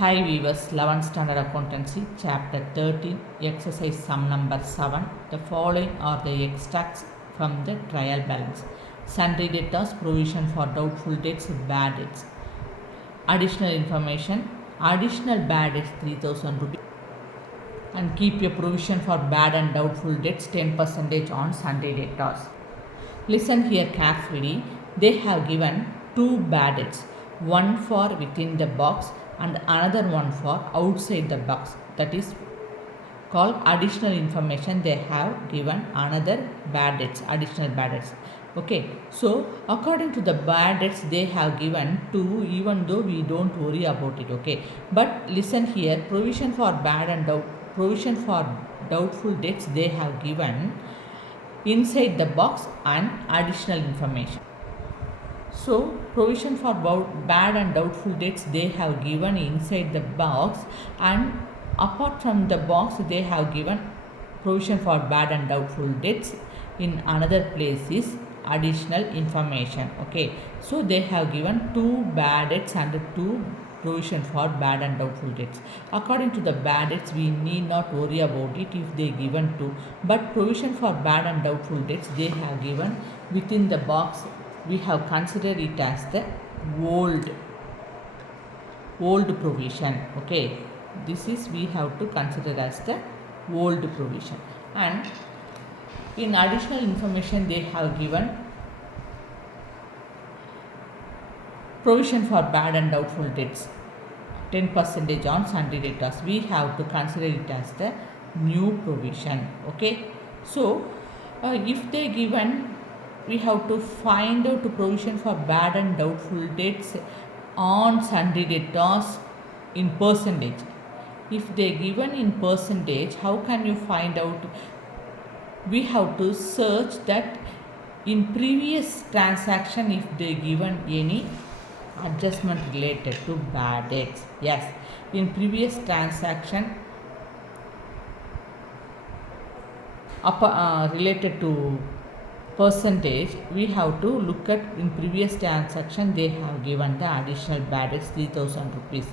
Hi viewers, 11th Standard Accountancy, Chapter 13, Exercise sum number 7. The following are the extracts from the trial balance. Sundry debtors, provision for doubtful debts, bad debts. Additional information, additional bad debts 3000 rupees. And keep your provision for bad and doubtful debts 10% on sundry debtors. Listen here carefully. They have given two bad debts, one for within the box and another one for outside the box. That is called additional information. They have given another bad debts, additional bad debts. Okay, so according to the bad debts they have given two, even though we don't worry about it. Okay, but listen here, provision for bad and provision for doubtful debts they have given inside the box and additional information. So provision for bad and doubtful debts they have given inside the box, and apart from the box they have given provision for bad and doubtful debts in another place is additional information. Okay, so they have given two bad debts and two provision for bad and doubtful debts. According to the bad debts we need not worry about it if they given two, but provision for bad and doubtful debts they have given within the box. We have considered it as the old provision. Okay, this is we have to consider as the old provision. And in additional information they have given provision for bad and doubtful debts 10% on sundry debtors. We have to consider it as the new provision. Okay, so if they given, we have to find out the provision for bad and doubtful debts on sundry debtors in percentage. If they given in percentage, how can you find out? We have to search that in previous transaction if they given any adjustment related to bad debts. Yes, in previous transaction related to percentage, we have to look at in previous transaction they have given the additional bad debts 3000 rupees.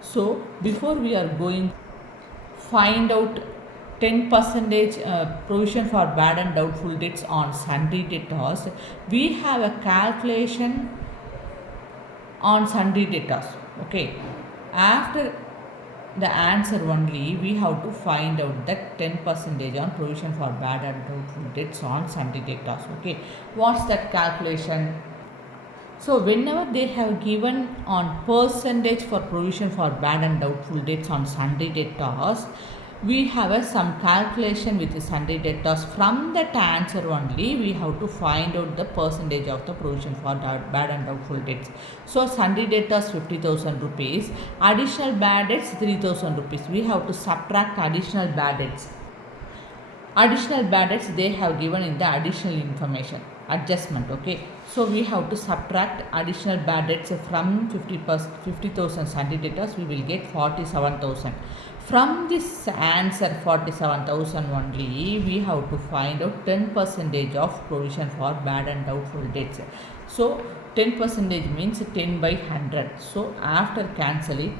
So before we are going find out 10% provision for bad and doubtful debts on sundry debtors, we have a calculation on sundry debtors. Okay, after the answer only we have to find out that 10% on provision for bad and doubtful debts on sundry debtors. Okay, what's that calculation? So whenever they have given on percentage for provision for bad and doubtful debts on sundry debtors, we have some calculation with the sundry debtors. From that answer only we have to find out the percentage of the provision for bad and doubtful debts. So sundry debtors 50,000 rupees, additional bad debts 3,000 rupees. We have to subtract additional bad debts. Additional bad debts they have given in the additional information adjustment. Okay, so we have to subtract additional bad debts from 50,000 sundry debtors. We will get 47,000. From this answer 47,000 only we have to find out 10% of provision for bad and doubtful debts. So 10% means 10 by 100. So after cancel it,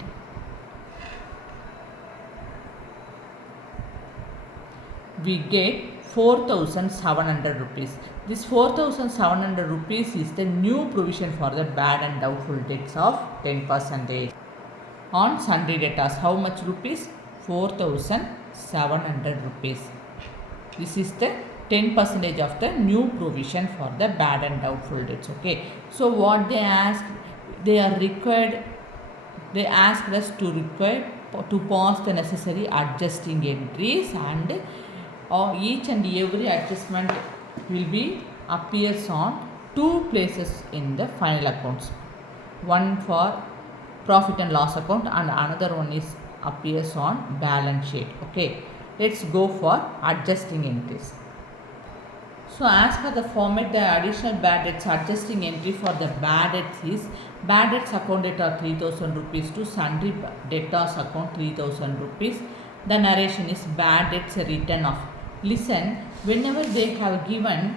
we get 4,700 rupees. This 4,700 rupees is the new provision for the bad and doubtful debts of 10% on sundry debtors. How much rupees? 4,700 rupees. This is the 10% of the new provision for the bad and doubtful debts. Okay, so what they ask, they asked us to pause the necessary adjusting entries, and each and every adjustment will be appears on two places in the final accounts. One for profit and loss account and another one is appears on balance sheet. Okay, let's go for adjusting entries. So as per the format, the additional bad debts adjusting entry for the bad debts is bad debts account debtor 3,000 rupees to sundry debtors account 3,000 rupees. The narration is bad debts written off. Listen, whenever they have given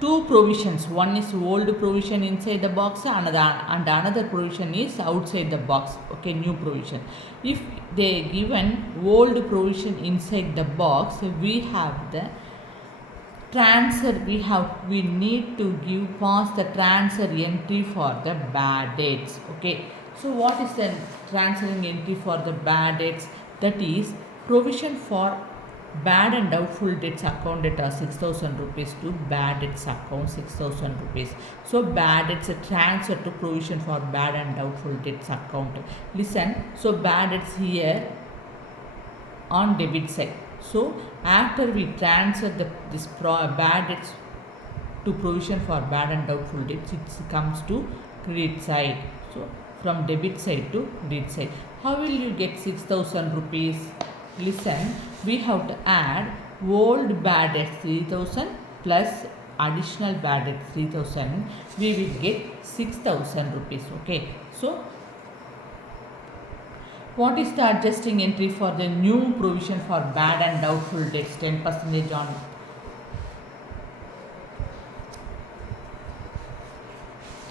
two provisions. One is old provision inside the box, another provision is outside the box. Okay, new provision. If they given old provision inside the box, we have the transfer. We need to pass the transfer entry for the bad debts. Okay, so what is the transferring entry for the bad debts? That is provision for bad and doubtful debts account at 6,000 rupees to bad debts account 6,000 rupees. So bad debts transfer to provision for bad and doubtful debts account. Listen, so bad debts here on debit side. So after we transfer this bad debts to provision for bad and doubtful debts, it comes to credit side. So from debit side to credit side. How will you get 6,000 rupees? Listen, we have to add old bad debts 3,000 plus additional bad debts 3,000. We will get 6,000 rupees. Okay. So what is the adjusting entry for the new provision for bad and doubtful debts? 10% on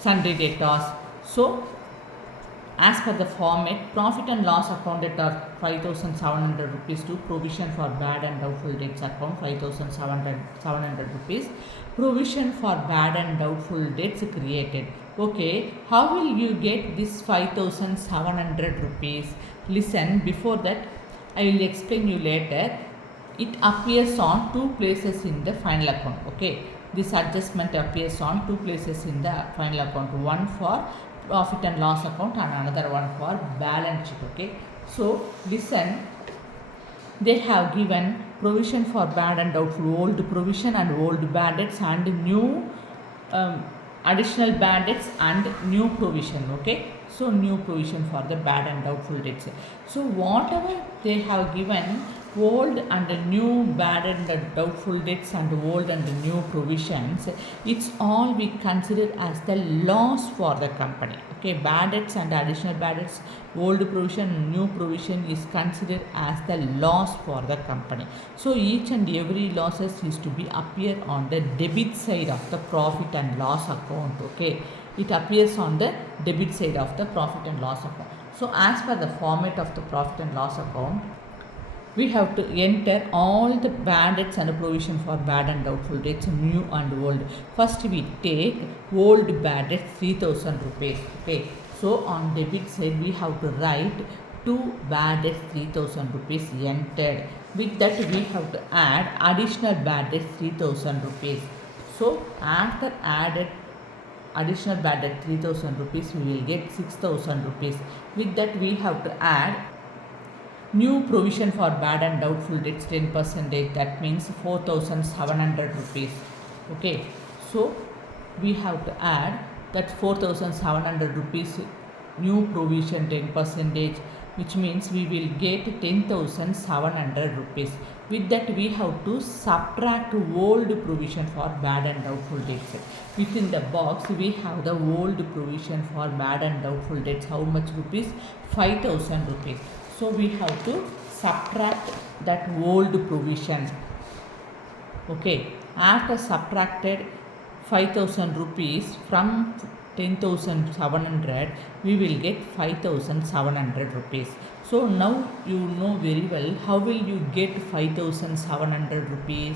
sundry debtors. So as per the format, profit and loss account at 5,700 rupees to provision for bad and doubtful debts account 5,700 rupees. Provision for bad and doubtful debts created. Okay, how will you get this 5,700 rupees? Listen, before that I will explain you later. It appears on two places in the final account. Okay, this adjustment appears on two places in the final account. One for profit and loss account and another one for balance sheet. Okay, so listen, they have given provision for bad and doubtful, old provision and old bad debts, and new additional bad debts and new provision. Okay, so new provision for the bad and doubtful debts. So whatever they have given, old and new bad and doubtful debts and old and new provisions, it's all we consider as the loss for the company. Okay, bad debts and additional bad debts, old provision, new provision is considered as the loss for the company. So each and every losses is to be appear on the debit side of the profit and loss account. Okay, it appears on the debit side of the profit and loss account. So as per the format of the profit and loss account, we have to enter all the bad debts and provision for bad and doubtful debts, new and old. First we take old bad debts 3,000 rupees. Okay, so on debit side we have to write two bad debts 3,000 rupees entered. With that we have to add additional bad debts 3,000 rupees. So after added additional bad debt 3,000 rupees, we will get 6,000 rupees. With that we have to add new provision for bad and doubtful debts 10%, that means 4,700 rupees. Okay, so we have to add that 4,700 rupees new provision 10%, which means we will get 10,700 rupees. With that we have to subtract old provision for bad and doubtful debts. Within the box we have the old provision for bad and doubtful debts. How much rupees? 5,000 rupees. So we have to subtract that old provision. Okay, after subtracted 5,000 rupees from 10,700, we will get 5,700 rupees. So now you know very well how will you get 5,700 rupees.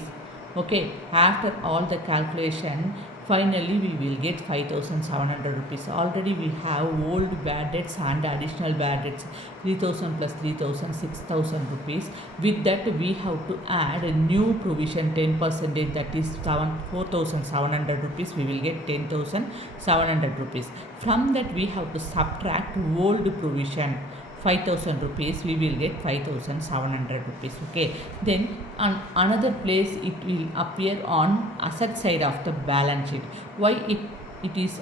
Okay, after all the calculation, finally we will get 5,700 rupees. Already we have old bad debts and additional bad debts 3,000 plus 3,000, 6,000 rupees. With that we have to add a new provision 10%, that is 4,700 rupees. We will get 10,700 rupees. From that we have to subtract old provision 5,000 rupees, we will get 5,700 rupees. Okay, then on another place it will appear on asset side of the balance sheet. Why it appears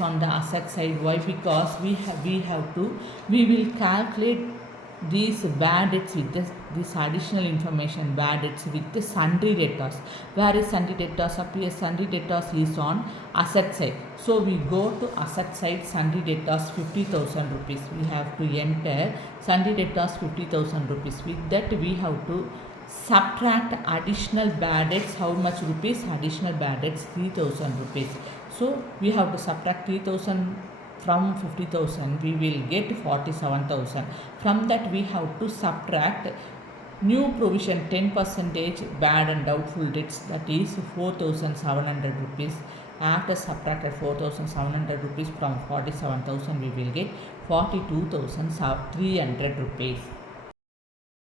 on the asset side? Why? Because we will calculate these bad debts with this additional information, bad debts with the sundry debtors. Where is sundry debtors appears? Sundry debtors is on asset side. So we go to asset side, sundry debtors 50,000 rupees. We have to enter sundry debtors 50,000 rupees. With that we have to Subtract additional bad debts. How much rupees? Additional bad debts 3000 rupees. So we have to subtract 3000 from 50,000. We will get 47,000. From that we have to subtract new provision 10% bad and doubtful debts, that is 4,700 rupees. After subtracted 4,700 rupees from 47,000, we will get 42,300 rupees.